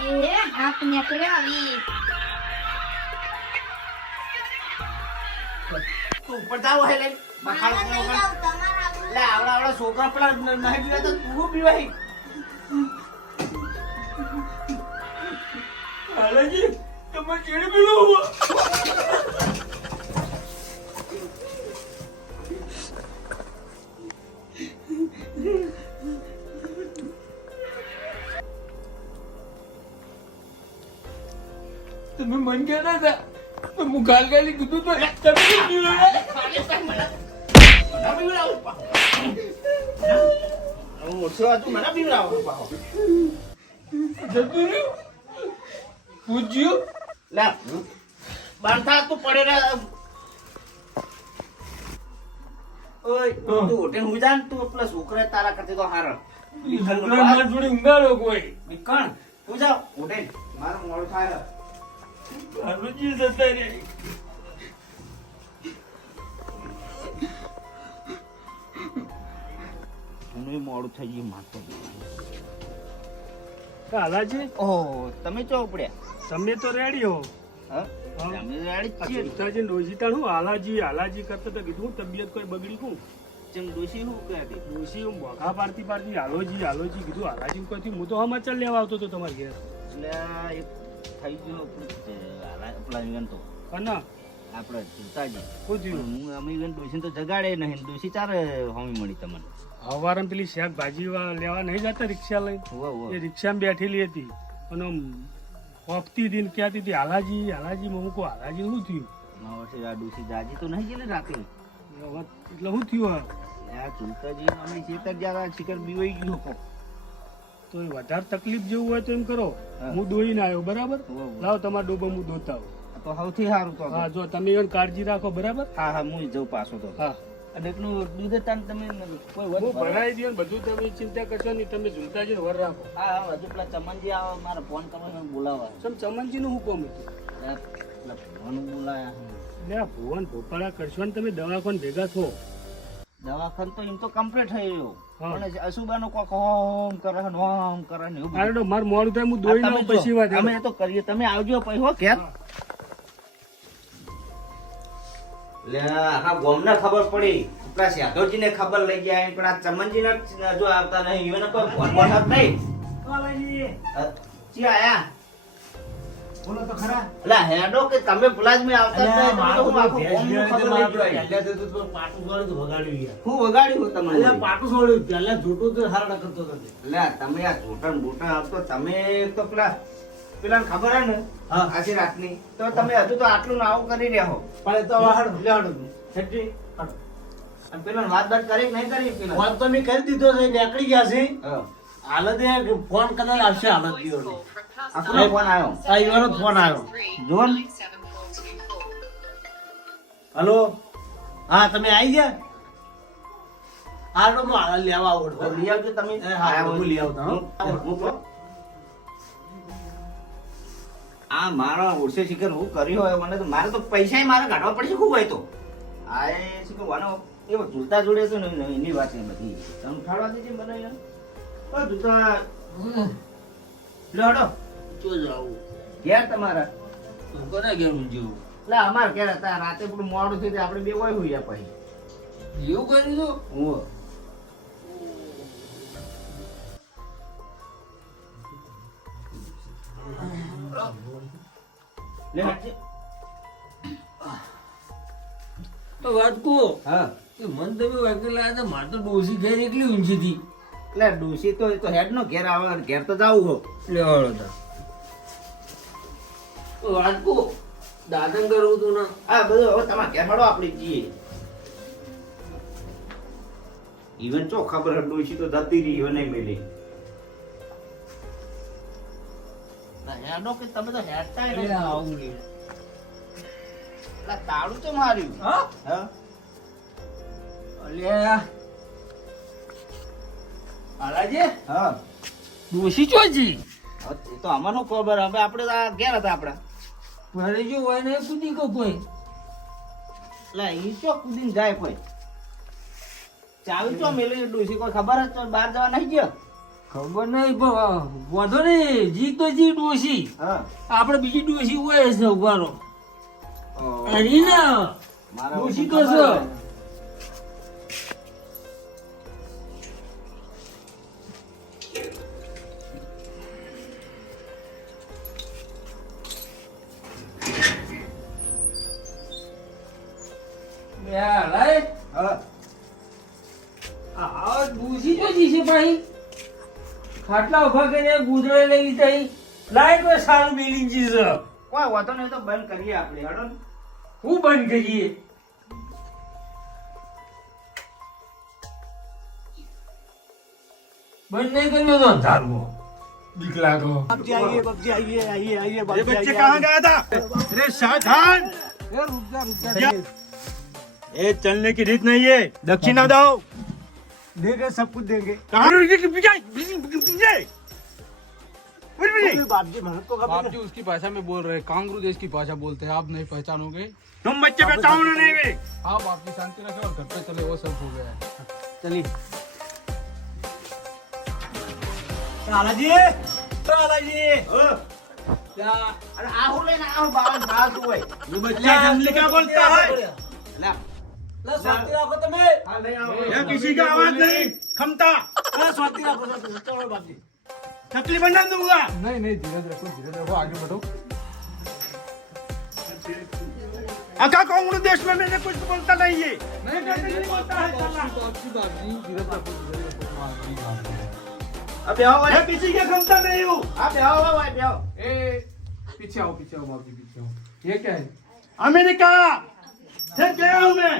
એ હાથ નીકળ્યો આવી ઉપર જાવ હે લે બખાડ મારા લઈ જાવ તમારા આવું લે આવડા છોકરા પેલા નહીં પીવા તો તું પીવાય હાલાજી તમે કેડે પીલો તમે મન કહેતા હતા હું ગાલી કીધું તો તમે પીવો ખાલી સાહેબ મને પીવડાવું હું મોટો હતું મને પીવડાવું પાહો જતું રહ્યું પૂછ્યું લે બાંધા તું પડે રે ઓય તું હોટે હું જાન તું પેલા છોકરા તારા કરતે તો હાર છોકરા માર જોડે ઊંઘાડો કોઈ વિકણ તું જા હોટે મારું મોડું થાય હારુજી જતા રે હું મોડું થઈ ગયું માતો હાલાજી ઓહ તમે ચો ઉપડ્યા તમે તો રેડી હો હા તમે રેડી જ છીએ ચિંતાજી ડોશી હું હાલાજી કરતા તો કીધું તબિયત કોઈ બગડી હું ચમ ડોશી હું કહેતી ડોશી હું મોઘા પાડતી હાલોજી કીધું હાલાજી કોઈ હું તો સમાચાર લેવા આવતો હતો તમારે ઘેર એટલે એક થઈ ગયો પેલા ઇવન તો અને આપણે ચિંતાજી શું થયું હું અમે ઇવન ડોશી તો જગાડે નહીં ડોશી ચારે હોમી મળી તમને હવારમાં પેલી શાકભાજી લેવા નહીં જતા રિક્ષા લઈને એ રિક્ષામાં બેઠેલી હતી અને પોપતી હતી ને કહેતી હતી હાલાજી હું કહું હાલાજી શું થયું આ ડોશી જાજી તો નહીં ગયેલી રાતે એટલે શું થયું આ ચિંતાજી અમે ચેતર જ્યાં શિખર બીવાઈ ગયું હતો તો એ વધારે તકલીફ જેવું હોય તો એમ કરો હું દોઈને આવ્યો બરાબર લાવો તમારા ડોબા હું દોતા આવું તો સૌથી સારું તો હા જો તમે એને કાળજી રાખો બરાબર હા હું જઉં પાછો તો હા અને એટલું દૂધ તાન તમે કોઈ હું ભરાઈ દઉં બધું તમે ચિંતા કરશો નહીં તમે ઝુમતાજીને વર રાખો હા હજુ પેલા ચમનજી આવે મારે ફોન કરવાનો બોલાવા ચમનજીનું હું કોમ હતું ફોન બોલાયા એટલે આ ભુવન ભોપાળા કરશો ને તમે દવાખાને ભેગા છો દવાખાન તો એમ તો કમ્પ્લીટ થઈ ગયો હા. પણ અશુબાનો કોક હોમ કરે ને હોમ કરે ને એવું બધું. આરે માર મોડું થાય હું દોઈને આવું પછી વાત અમે તો કરીએ તમે આવજો પછી હો ઘેર લે હા ગોમને ખબર પડી પેલા શેઠોજી ને ખબર લઈ ગયા પણ આ ચમનજી ને જો આવતા નહીં એને કોઈ ફોન બોન જ નહીં ચી આયા બોલો તો ખરા લા હેડો કે તમે પેલા જ મે આવતા જ નહીં તમે તો હું આખું ગોમનું ખબર લઈ ગયો પાટું છોડ્યું વગાડ્યું યાર હું વગાડ્યું તમને પાટું છોડ્યું પહેલા જોટું તો હારડા કરતો હતો લે તમે આ જોટણ બોટણ આપતો તમે તો પેલા ખબર હે ને હા. આજે રાતની તો તમે હજુ તો આટલું નાવું કરી રહ્યા હો પણ એ તો વાહડ લેવાડું છેટી અને પેલા વાત કરી કે નહીં કરી પેલા ફોન તો મેં કરી દીધો છે નીકળી ગયા છે હા હાલત એ ફોન કદાચ આવશે હાલત દીધો આપણો ફોન આવ્યો આ ઈવાનો ફોન આવ્યો જોન હલો હા તમે આવી ગયા આ તો હું હાલ લેવા આવડતો લઈ આવજો તમે હા હું લઈ આવતો હો. મૂકો. આ મારા ઓળશે શિખર હું કર્યો હોય મને તો મારે તો પૈસા મારે કાઢવા પડશે ખૂબ હોય તો આ એ શિખર વાનો એવો ઝૂલતા જોડે તો ને એની વાત છે બધી તમે ઉઠાડવા દેજે મને યાર ઓ ઝૂલતા લો હડો ચો જાવું ઘેર તમારા તું કોને ઘેર ઊંઘ્યું એટલે અમાર ઘેર હતા રાતે પેલું મોડું થયું આપણે બે હોય હોઈએ પછી એવું કરી દો હું લે હાચે. તો વાત કહો હા કે મન તમે વાગી લાયા તો મારે તો ડોસી ઘેર એકલી ઊંઘી હતી એટલે ડોસી તો એ તો હેડ નો ઘેર આવે ઘેર તો જાવું હો લેવાડો તા તો વાત કહો દાદન કરવું તું ના આ બધું હવે તમારે ઘેર મળો આપણે જઈએ ઈવન ચો ખબર હે ડોસી તો જતી રહી હવે નહીં મિલી હેડો કે તમે તો હેડતા ય નથી. આવું લે એટલે તાળું તો માર્યું હા હા અલ્યા હાલાજી હા ડોસી ચોજી હવે એ તો અમારું ખબર હવે આપણે તો આ ઘેર હતા આપણા ભરે જો હોય ને કૂદી કો કોઈ એટલે ઈ ચો કૂદીને જાય કોઈ ચાવી ચો મેલી ડોસી કોઈ ખબર જ તો બહાર જવા નહીં ગયો ખબર નહીં પણ વાંધો નહીં જી તો જી ડોસી હા આપણે બીજી ડોસી હોય છે ઉભારો અરે ના મારા ડોસી તો ખબર છે હોય. લાય હા આ ડોસી તો જી છે ભાઈ ખાટલા ઉભા કરીને ગુદડે લઈ જઈ લાઈટ પર સારું બિલ્ડિંગ જી છે કોઈ વાતો નહીં તો બંધ કરીએ આપણે હેડો ને. હું બંધ કરીએ બંધ નહીં કર્યો તો અંધારું બીક લાગો बाबजी आइए बाबजी आइए आइए आइए ये बाबजी बच्चे आइए, कहाँ गया था अरे सावधान आइए। ये चलने की रीत नहीं है दक्षिणा दो देंगे सब कुछ देंगे कहाँ बाबजी भारत को आप कभी जी उसकी भाषा में बोल रहे हैं कांगरू देश की भाषा बोलते हैं आप नहीं पहचानोगे तुम बच्चे बचाओ ना नहीं वे आप आपकी शांति रखें और घर पे चले वो सब हो गया है चलिए लालाजी लालाजी અરે આ હું લઈને આવો બાવન ભાવતું હોય. ये बच्चा जंगली क्या बोलता है લા, शांति रखो तुम्हें આ લઈ આવો. ये किसी का आवाज नहीं क्षमता शांति रखो चलो बाबजी चकली बना दूंगा नहीं नहीं धीरे रखो आगे बढ़ो अका कांग्रेस देश में मैंने कुछ बोलता नहीं है नहीं नहीं बोलता है धीरे रखो આ બેહો मैं ભાઈ. किसी की क्षमता नहीं हूँ આ બેહો ભાઈ, બેહો. ए पीछे आओ बाप जी पीछे आओ ये क्या है अमेरिका से गया हूँ मैं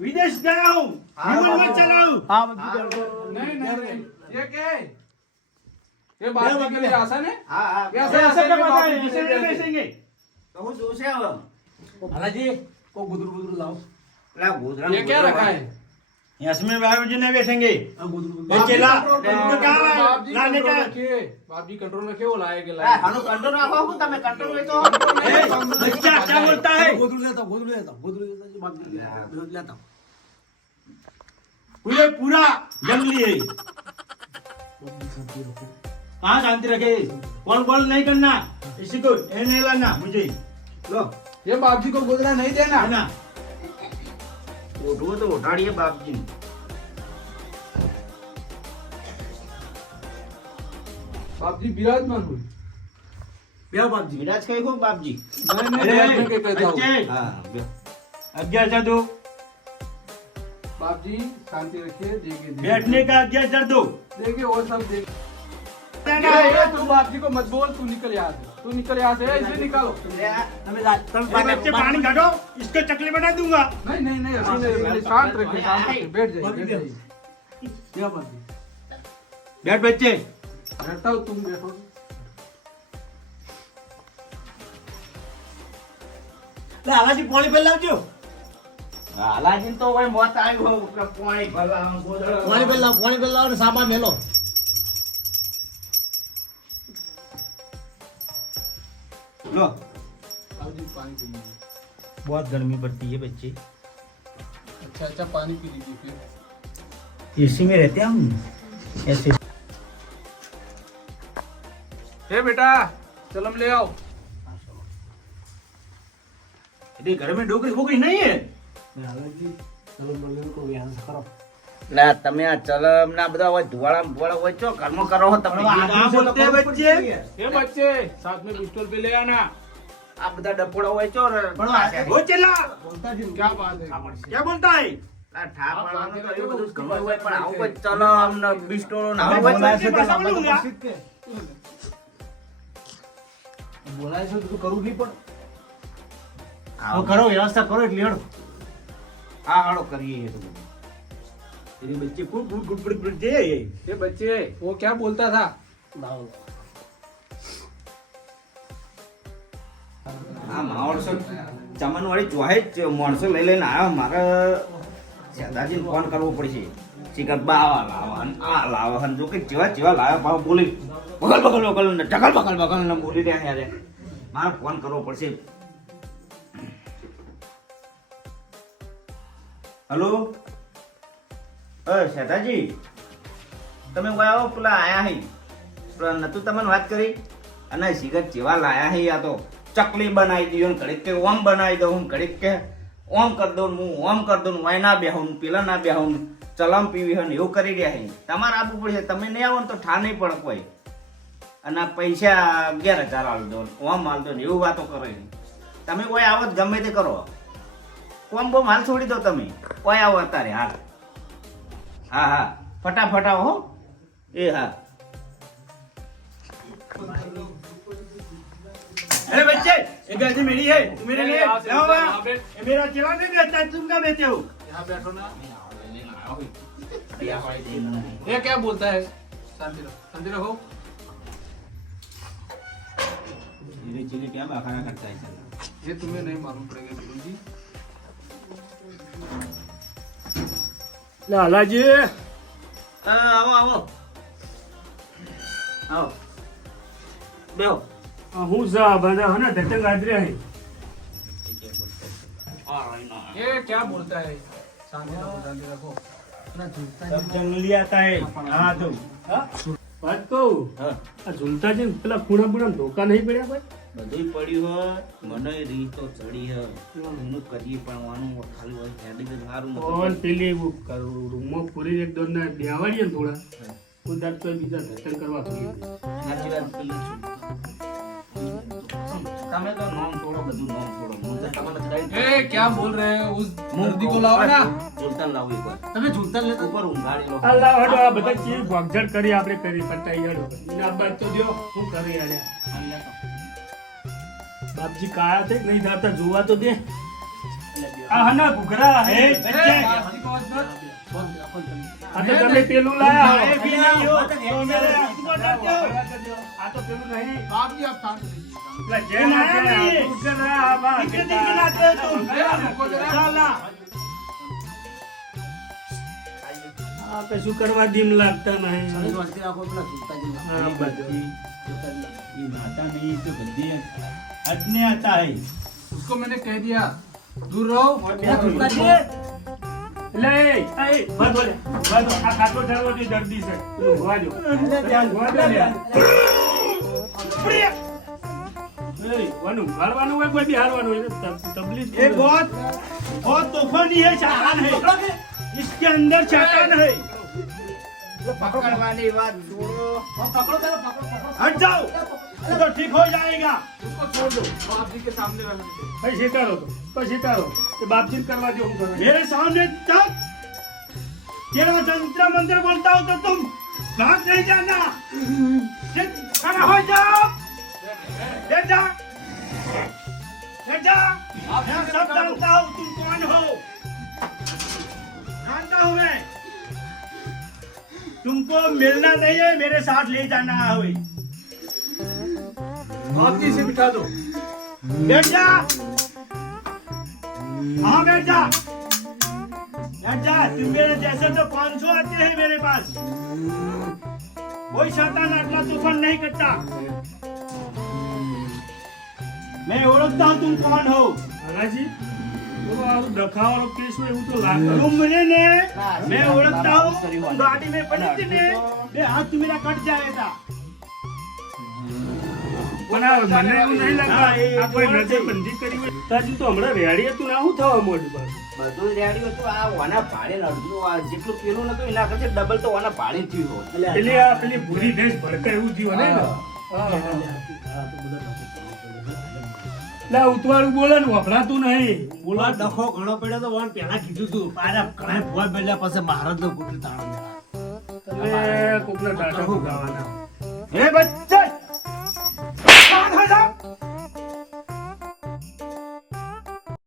विदेश गया हूँ हाँ, विमान में बाबू। चला हूँ हाँ बाबजी नहीं नहीं नहीं ये क्या है ये बात के लिए आसान है હા હા क्या ऐसे ऐसे क्या पता है ऐसे नहीं बेचेंगे તો હું જોશે હવે. लालाजी को गुदरू गुदरू लाओ લા, ગોધરા ये क्या रखा है इसमें बाबू जी नहीं बेचेंगे गुदरू ये चला कंट्रोल तो क्या बाप जी लाने का कंट्रोल रखिए बाप जी कंट्रोल रखिए वो लाएंगे લા, लाएंगे આનું કંટ્રોલ રાખો હું તમે કંટ્રોલ વેચો. ए, बच्चा क्या बोलता है गुदरू लेता हूँ गुदरू लेता हूँ बाबजी लेता हूँ पूरे पूरा जंगली है कहाँ शांति रखे कौन कौन नहीं करना इसी को ये नहीं लाना मुझे लो ये बाप जी को गोदरा नहीं देना है ना ઓઢવું તો ઓઢાડીએ બાપજી. बाप जी विराजमान हुई ब्याह बाबजी વિરાજ કઈ ખૂબ બાપજી. नहीं नहीं अरे, बैठने के कहता हूँ बच्चे હા બેહો. 11 दो बाप जी शांति रखिए देंगे बैठने का 11 दो देंगे वो सब देंगे देना। तू बाप जी को मत बोल तू निकल यहाँ से तू निकल यहाँ से इसे निकालो લે, તમે ये बच्चे पानी काटो इसको चकली बना दूंगा नहीं नहीं नहीं ऐसे नहीं पहले शांत रखिए शांत रखिए बैठ जाइए बैठ जाइए ब्याह बाबजी बैठ बच्चे बैठा हो तुम बैठो लालाजी पानी पे लाओ હાલાજીને તો હવે મોત આવ્યું હોય. ઉપર પાણી ભરવાનું, ગોદડો पानी पे लाओ सामान मेलो લો. बाप जी पानी पी लीजिए बहुत गर्मी पड़ती है बच्चे अच्छा अच्छा पानी पी लीजिए फिर एसी में रहते हम ऐसे हे बेटा चलम ले आओ अरे घर में डोकरी फोकरी नहीं है लालाजी चलो मंदिर को यहाँ से करो લા, તમે આ ચલમ ના બધા હોય ધુવાળા ભુવાળા હોય છો ઘરમાં કરો છો તમે. कहाँ बोलते हैं बच्चे हे बच्चे साथ में पिस्टल पे ले आना આ બધા ડફોડા હોય છો રે. वो चला क्या बात है क्या बोलता है લા, ઠાપ પાડવાનું તો એવું બધું ઘણું હોય પણ આવું કોઈ ચલમ ને બિસ્ટોરો ને આવું बोला હોય. ऐसे भाषा बोलूंगा बोला है तो करूँ नहीं पड़ આવું. करो व्यवस्था करो એટલે હેડો હા હાલો કરીએ એ તો બધું. तेरे बच्चे खूब गुड गुड गुड गुड दे हे बच्चे वो क्या बोलता था આ માણસો ચમન વાળી ચોહે જ માણસો લઈ લઈને આવ્યા. મારે દાદાજીને ફોન કરવો પડશે. ચિકન બાવા લાવો અને આ લાવો અને જો કે જેવા જેવા લાવ્યા ભાવ બોલી બગલ બગલ બગલ ને ઢગલ બગલ બગલ ને બોલી રહ્યા યારે. મારે ફોન કરવો પડશે. હલો શેઠાજી તમે આવો પેલા આયા હી પેલા નતું તમને વાત કરી અને સિગરેટ જેવા લાયા હી આ તો ચકલી બનાવી દીધો ને ઘડીક કે ઓમ બનાવી દઉં ઘડીક કે ઓમ કરી દઉં હું ઓમ કરી દઉં વાય ના બેહું પેલા ના બેહું ચલમ પીવી હોય ને એવું કરી રહ્યા હી તમારે આપવું પડશે તમે નહીં આવો ને તો ઠા નહીં પડે કોઈ અને પૈસા 11,000 આલ દો ઓમ આલ દો ને એવું વાતો કરો છે. તમે કોઈ આવો જ ગમે તે કરો કોમ બોમ હાલ છોડી દો તમે કોઈ આવો અત્યારે હાલ હા હા ફટાફટ આવો હો એ હા अरे बच्चे ये गाड़ी मेरी है तुम मेरे लिए लाओ ना ये मेरा चला नहीं देता तुम क्या बेचे हो यहाँ बैठो ना ये क्या बोलता है शांति रखो धीरे धीरे क्या बहाना करता है चल ये तुम्हें नहीं मालूम पड़ेगा गुरु जी લાલાજી આવો આવો આવો બેહો હું જા બધા હને ધટંગ આદરે હે ये क्या बोलता है शांति रखो सब जंगली आता है हाँ तुम વાત કહું હા આ ઝૂલતા છે ને પેલા ખૂણા ધોકા નહીં પડ્યા ભાઈ બધુંય પડ્યું હોય મને રીત તો ચડી હે એનું કરીએ પણ વાનું ખાલી હોય હેડી તો સારું ઓન પેલી રૂમમાં પૂરી એક દોર ને બેવાડીએ ને થોડા ઉદાર તો બીજા ધટંગ કરવા જોઈએ સાચી વાત પેલી છું તમે તો નોમ છોડો બધું નોમ છોડો હું તો તમને કઈ ए क्या बोल रहे हैं उस दर्दी को लाओ ना ઝૂલતા લાવું એકવાર તમે ઝૂલતા લેતો ઉપર ઊંઘાડી લો અલ્લાહ હડો આ બધા ચીજ ભગજડ કરી આપણે કરી પટાઈ હડો ના બાદ તો જો શું કરી આલ્યા બાપજી કાયા છે નહીં જાતા જોવા તો દે આ હના ઘુઘરા હે बच्चे આ તો તમે પેલું લાયા ये भी नहीं हो तो मेरे हाथ को डरते हो આ તો પેલું નહીં आप जी आप शांत रहिए। પેલા જેલ लाया नहीं। ઘુઘરા આવા कितने दिन के लाते हो तुम रुको जरा। साला આ કશું કરવા દીમ લાગતા નહીં હા બધું ये नाता नहीं तो गंदी हटने आता है उसको मैंने कह दिया दूर रहो લે એ બધો આ ખાટલો ઠરવાથી દર્દી છે પેલું ગોવાજો ગોવાજો લે એ વાનું હારવાનું હોય કોઈ બી હારવાનું હોય તબલીગ ये बहुत बहुत तूफानी है शैतान है इसके अंदर शैतान है પકડવાની વાત છોડો हट जाओ ये तो ठीक हो जाएगा उसको छोड़ दो वो आप जी के सामने रहने दो ભાઈ શીકારો તો કોઈ શીકારો એ બાપજી કરવા દો હું કરવા मेरे सामने तक तेरा तंत्र मंत्र बोलता हूँ तो तुम भाग नहीं जाना खड़ा हो जाओ बैठ जा मैं सब जानता हूँ तुम कौन हो जानता हूँ मैं तुमको मिलना नहीं है मेरे साथ ले जाना है आप जी से बिठा दो बैठ जा हाँ बैठ जा तुम मेरे जैसे तो 500 आते हैं मेरे पास कोई शैतान अगला तूफान नहीं करता मैं ओळखता हूँ तुम कौन हो હાલાજી તો આ દખાવાનો કેસ હોય એવું તો લાગે तुम मुझे ने मैं ओळखता हूँ तुम गाड़ी में पड़ी थी ने ये हाथ मेरा कट जाएगा પણ આ મને એવું નહીં લાગતું આ કોઈ નજરબંધી કરી હોય તાજી તો હમણાં રેડી હતું ને આવું થવા મોડું પાછું બધું રેડી હતું આ વાના ભાડે અડધું આ જેટલું પેલું નતું એના કરતા ડબલ તો વાના ભાડે થયું હોય પેલી ભૂરી ભેંસ ભડકા એવું થયું ને લા ઉતવાળું બોલે ને વફરાતું નહીં બોલા ડખો ઘણો પડ્યો તો વન પહેલા કીધું તું પાછા ઘણા ભોય બેલ્યા પછી મહારાજ નો ગુરુ તાળો તમે કોકના ટાટા ગાવાના હે બચ્ચા